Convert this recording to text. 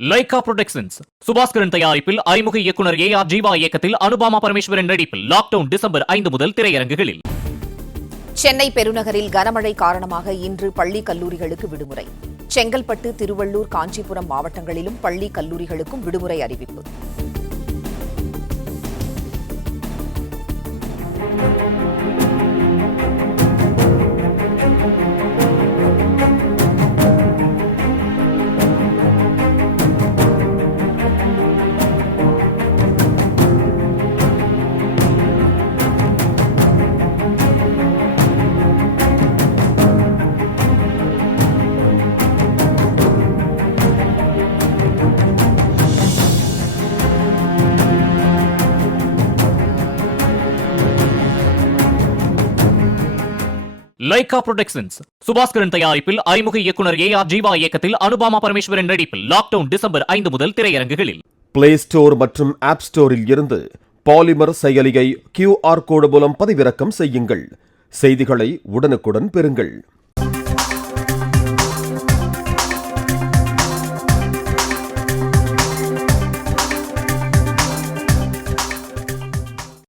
Lyca productions Subaskaran தயாரிப்பில் அறிமுக இயக்குனர் ஏ.ஆர். ஜீவா இயக்கத்தில் அனுபாமா பரமேஸ்வரன் நடிப்பில் லாக்டவுன் டிசம்பர் 5 முதல் திரையரங்குகளில். சென்னை பெருநகரில் கனமழை காரணமாக இன்று பள்ளி கல்லூரிகளுக்கு விடுமுறை. செங்கல்பட்டு, திருவள்ளூர், காஞ்சிபுரம் மாவட்டங்களிலும் பள்ளி கல்லூரிகளுக்கும் விடுமுறை அறிவிப்பு. லைகா புரொடக்ஷன்ஸ் சுபாஸ்கரன் தயாரிப்பில் அறிமுக இயக்குனர் ஏ.ஆர். ஜீவா இயக்கத்தில் அனுபாமா பரமேஸ்வரன் நடிப்பில் லாக்டவுன் டிசம்பர் 5 முதல் திரையரங்குகளில். பிளே ஸ்டோர் மற்றும் ஆப் ஸ்டோரில் இருந்து பாலிமர் செயலியை QR கோடு மூலம் பதிவிறக்கம் செய்யுங்கள். செய்திகளை உடனுக்குடன் பெறுங்கள்.